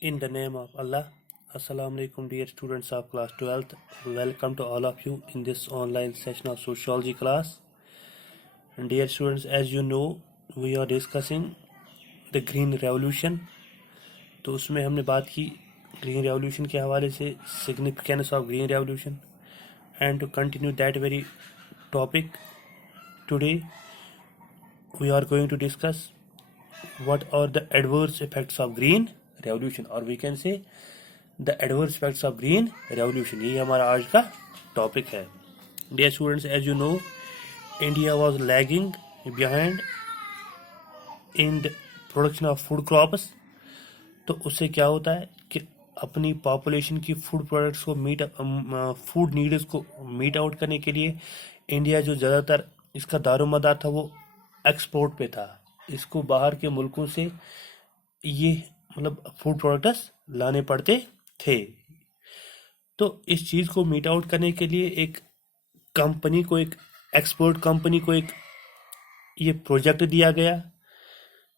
In the name of Allah, Assalamu alaikum dear students of class 12th. Welcome to all of you in this online session of sociology class. And dear students, as you know, we are discussing the green revolution. तो उसमें हमने बात की green revolution के हवाले से significance of green revolution and to continue that very topic today we are going to discuss what are the adverse effects of green revolution, or we can say the adverse effects of green revolution. यही हमारा आज का topic है. Dear students, as you know, India was lagging behind in the production of food crops. तो उससे क्या होता है कि अपनी पॉपुलेशन की फूड प्रोडक्ट्स को फूड नीड्स को मीट आउट करने के लिए इंडिया जो ज़्यादातर इसका दारोमदार था वो एक्सपोर्ट पे था. इसको बाहर के मुल्कों से ये मतलब फूड प्रोडक्ट्स लाने पड़ते थे. तो इस चीज़ को मीट आउट करने के लिए एक एक्सपोर्ट कंपनी को एक ये प्रोजेक्ट दिया गया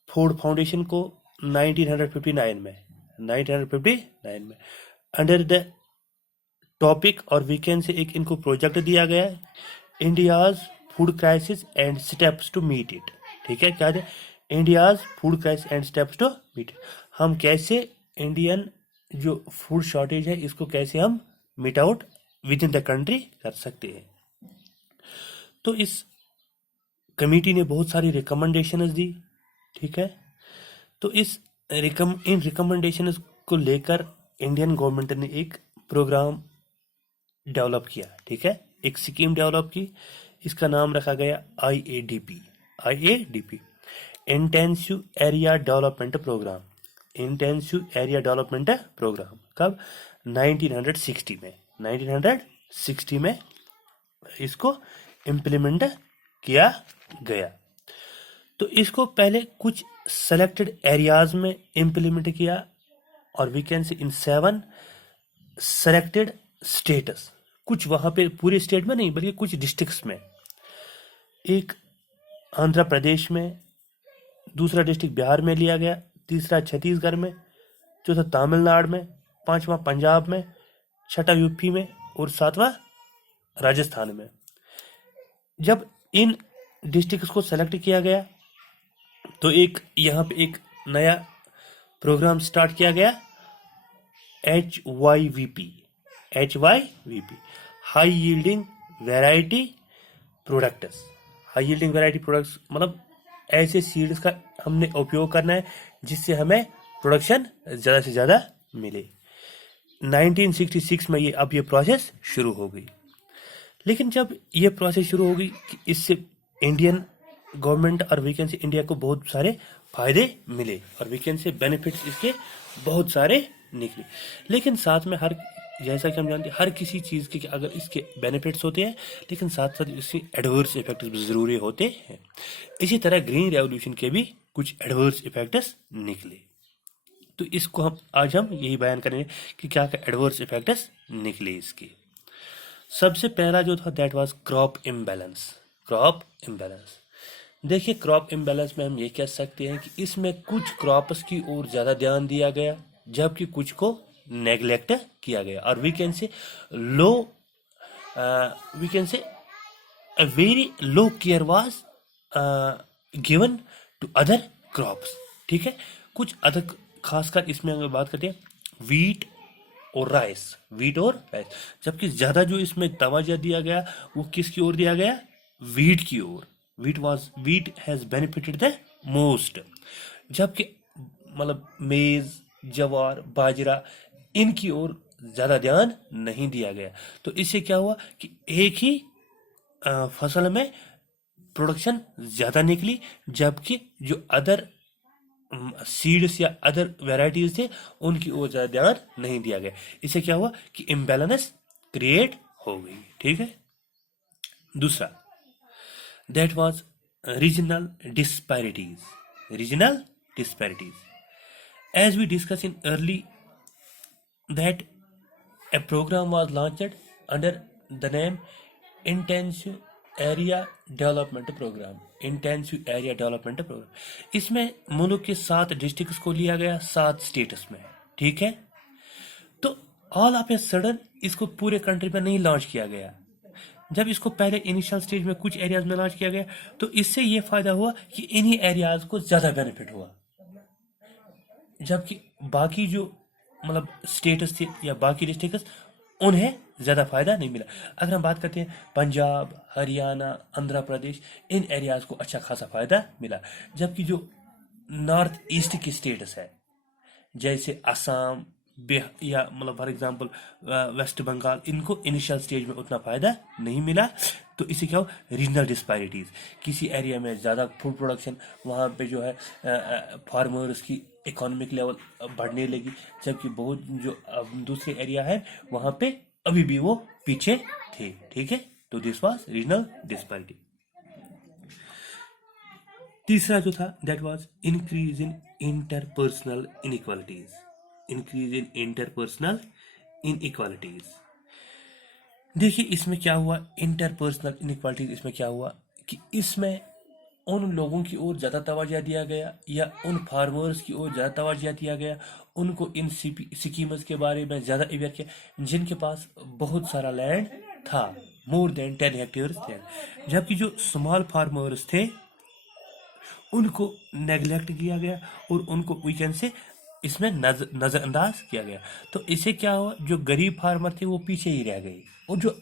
फोर्ड फाउंडेशन को 1959 में अंडर द टॉपिक, और वी कैन से एक इनको प्रोजेक्ट दिया गया India's food crisis and steps to meet it. ठीक है, क्या है India's food crisis and steps to meet. हम कैसे इंडियन जो फूड शॉर्टेज है इसको कैसे हम meet out within the country कर सकते हैं. तो इस कमेटी ने बहुत सारी रिकमेंडेशंस दी. ठीक है, तो इन रिकमेंडेशंस को लेकर इंडियन गवर्नमेंट ने एक प्रोग्राम डेवलप किया. ठीक है, एक स्कीम डेवलप की. इसका नाम रखा गया IADP, intensive area development programme. कब? 1960 में इसको इम्प्लीमेंट किया गया. तो इसको पहले कुछ सेलेक्टेड एरियाज में इम्प्लीमेंट किया, और वी कैन से इन 7 सेलेक्टेड स्टेट्स. कुछ वहां पे पूरे स्टेट में नहीं बल्कि कुछ डिस्ट्रिक्ट्स में. एक आंध्र प्रदेश में, दूसरा डिस्ट्रिक्ट बिहार में लिया गया, तीसरा छत्तीसगढ़ में, चौथा तमिलनाडु में, पांचवा पंजाब में, छठा यूपी में और सातवां राजस्थान में. जब इन डिस्ट्रिक्ट्स को सेलेक्ट किया गया तो एक यहाँ पे एक नया प्रोग्राम स्टार्ट किया गया HYVP, high yielding variety products. मतलब ऐसे सीड्स का हमने उपयोग करना है जिससे हमें प्रोडक्शन ज़्यादा से ज़्यादा मिले. 1966 में ये प्रोसेस शुरू हो गई. लेकिन जब ये प्रोसेस शुरू हो गई कि इससे इंडियन गवर्नमेंट और वी कैन से इंडिया को बहुत सारे फायदे मिले, और वी कैन से बेनिफिट्स इसके बहुत सारे निकले. लेकिन साथ में जैसा कि हम जानते हैं हर किसी चीज़ के अगर इसके बेनिफिट्स होते हैं लेकिन साथ साथ इसके एडवर्स इफेक्ट्स भी ज़रूरी होते हैं. इसी तरह ग्रीन रेवोल्यूशन के भी कुछ एडवर्स इफेक्ट्स निकले. तो इसको आज हम यही बयान करेंगे कि क्या क्या एडवर्स इफेक्ट्स निकले इसके. सबसे पहला जो था दैट वाज क्रॉप इम्बैलेंस. देखिए, क्रॉप इम्बैलेंस में हम ये कह सकते हैं कि इसमें कुछ क्रॉप्स की ओर ज़्यादा ध्यान दिया गया जबकि कुछ को नेग्लेक्ट किया गया, और we can say a very low care was given to other crops. ठीक है, कुछ अदर, खासकर इसमें अगर बात करते हैं वीट और राइस, जबकि ज़्यादा जो इसमें तवज्जो दिया गया वो किसकी ओर दिया गया? वीट की ओर. Wheat has benefited the most, जबकि मतलब मेज, जवार, बाजरा इनकी ओर ज़्यादा ध्यान नहीं दिया गया. तो इससे क्या हुआ कि एक ही फसल में प्रोडक्शन ज़्यादा निकली जबकि जो अदर सीड्स या अदर वेराइटीज थे उनकी ओर ज़्यादा ध्यान नहीं दिया गया. इससे क्या हुआ कि इम्बैलेंस क्रिएट हो गई. ठीक है, दूसरा that was regional disparities. As we discussed in early that a program was launched under the name Intensive Area Development Program. इसमें मुल्क के 7 डिस्ट्रिक्ट्स को लिया गया 7 स्टेट्स में. ठीक है। तो ऑल ऑफ ए सडन इसको पूरे कंट्री में नहीं लॉन्च किया गया। जब इसको पहले इनिशियल स्टेज में कुछ एरियाज में लॉन्च किया गया तो इससे ये फायदा हुआ कि इन्हीं एरियाज को ज्यादा बेनिफिट हुआ, जबकि बाकी जो मतलब स्टेट्स थे या बाकी डिस्ट्रिक्ट्स उन्हें ज़्यादा फायदा नहीं मिला। अगर हम बात करते हैं पंजाब, हरियाणा, आंध्र प्रदेश, इन एरियाज को अच्छा खासा फायदा मिला, जबकि जो नॉर्थ ईस्ट की स्टेट्स है जैसे असम, या मतलब फॉर एग्जांपल वेस्ट बंगाल, इनको इनिशियल स्टेज में उतना फायदा नहीं मिला। तो इससे क्या हो, रीजनल डिस्पैरिटीज, किसी एरिया में ज़्यादा फूड प्रोडक्शन, वहाँ पे जो है फार्मर्स की इकोनॉमिक लेवल बढ़ने लगी, जबकि बहुत जो दूसरे एरिया है वहाँ पे अभी भी वो पीछे थे। ठीक है, तो दिस वाज रीजनल डिस्पैरिटी। तीसरा जो था that was increase in interpersonal inequalities, increase in interpersonal inequalities. देखिए इसमें क्या हुआ, इंटरपर्सनल इनइक्वालिटीज, इसमें क्या हुआ कि इसमें उन लोगों की ओर ज़्यादा तवज्जो दिया गया या उन फार्मर्स की ओर ज़्यादा तवज्जो दिया गया, उनको इन स्कीम्स के बारे में ज़्यादा अवेयर किया जिनके पास बहुत सारा लैंड था, मोर देन 10 हेक्टेयर्स थे, जबकि जो स्मॉल फार्मर्स थे उनको नेग्लेक्ट किया गया और उनको वीकेंड से इसमें नज़रअंदाज किया गया। तो इससे क्या हुआ, जो गरीब फार्मर थे वो पीछे ही रह गए, और जो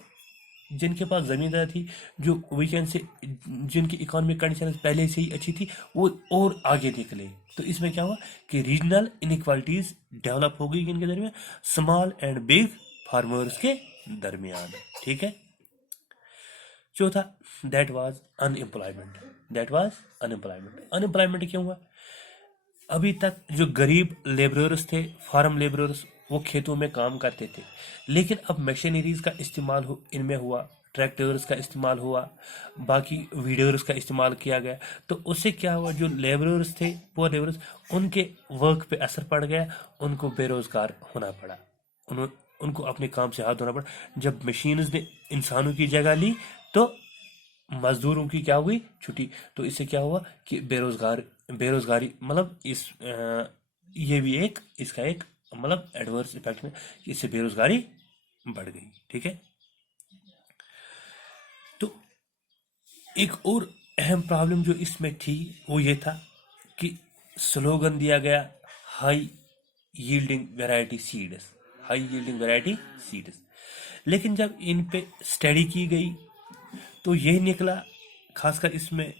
जिनके पास ज़मींदार थी, जो वीकेंड से जिनकी इकोनॉमिक कंडीशन पहले से ही अच्छी थी, वो और आगे निकले। तो इसमें क्या हुआ कि रीजनल इनइक्वालिटीज डेवलप हो गई इनके दरमियान, स्मॉल एंड बिग फार्मर्स के दरमियान। ठीक है। चौथा that was unemployment, that was unemployment. Unemployment क्यों हुआ, अभी तक जो गरीब लेबरर्स थे, फार्म लेबरर्स, वो खेतों में काम करते थे, लेकिन अब मशीनरीज का इस्तेमाल इनमें हुआ, ट्रैक्टर्स का इस्तेमाल हुआ, बाकी वीडर्स का इस्तेमाल किया गया। तो उससे क्या हुआ, जो लेबरर्स थे, पुअर लेबरर्स, उनके वर्क पे असर पड़ गया, उनको बेरोजगार होना पड़ा, उनको अपने काम से हाथ धोना पड़ा। जब मशीन्स ने इंसानों की जगह ली तो मजदूरों की क्या हुई, छुट्टी। तो इससे क्या हुआ कि बेरोजगारी मतलब ये भी एक इसका एक मतलब एडवर्स इफेक्ट है, इससे बेरोजगारी बढ़ गई। ठीक है। तो एक और अहम प्रॉब्लम जो इसमें थी वो ये था कि स्लोगन दिया गया high yielding variety seeds, high yielding variety seeds, लेकिन जब इन पे स्टडी की गई तो यह निकला, खासकर इसमें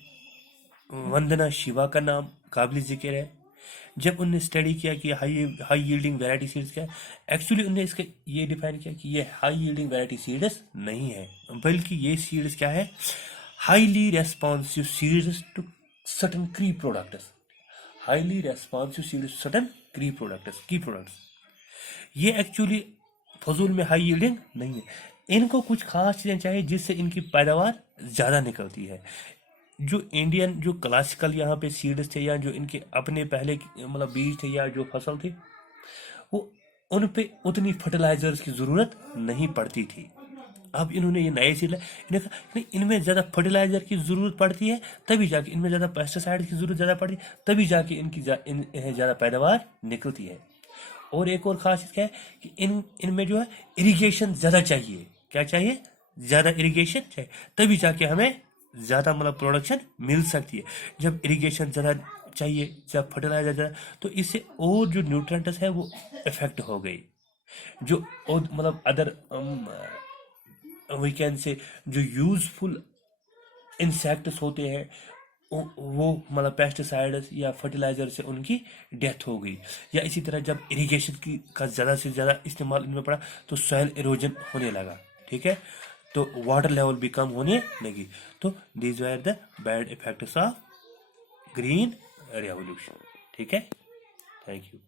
वंदना शिवा का नाम काबिल जिक्र है। जब उनने स्टडी किया कि हाई यील्डिंग वैरायटी सीड्स क्या है, एक्चुअली उन्होंने इसका ये डिफाइन किया कि ये हाई यील्डिंग वैरायटी सीड्स नहीं है, बल्कि ये सीड्स क्या है, highly responsive seeds to certain key products, highly responsive seeds certain key products. ये एक्चुअली फजूल में हाई यील्डिंग नहीं है, इनको कुछ खास चीज़ें चाहिए जिससे इनकी पैदावार ज़्यादा निकलती है। जो इंडियन जो क्लासिकल यहाँ पे सीड्स थे या जो इनके अपने पहले मतलब बीज थे या जो फसल थी, वो उन पे उतनी फर्टिलाइजर्स की ज़रूरत नहीं पड़ती थी। अब इन्होंने ये नए सीड इन्हें कहा नहीं, इनमें ज़्यादा फर्टिलाइजर की ज़रूरत पड़ती है, तभी जाके इनमें ज़्यादा पेस्टिसाइड की ज़रूरत ज़्यादा पड़ती है, तभी जाके इन्हें ज़्यादा पैदावार निकलती है। और एक और खास चीज़ क्या है कि इनमें जो है इरिगेशन ज़्यादा चाहिए, क्या चाहिए, ज़्यादा इरिगेशन चाहिए, तभी जाके हमें ज़्यादा मतलब प्रोडक्शन मिल सकती है। जब इरिगेशन ज़्यादा चाहिए, जब फर्टिलाइजर ज़्यादा, तो इससे और जो न्यूट्रेंट्स है वो इफेक्ट हो गई, जो और मतलब अदर वीकेंड से जो यूजफुल इंसेक्ट्स होते हैं वो मतलब पेस्टिसाइड्स या फर्टिलाइजर से उनकी डेथ हो गई। या इसी तरह जब इरिगेशन की का ज़्यादा से ज़्यादा इस्तेमाल इनमें पड़ा तो सॉइल इरोजन होने लगा। ठीक है, तो वाटर लेवल भी कम होने लगी। तो these were the bad effects of green revolution. ठीक है, थैंक यू।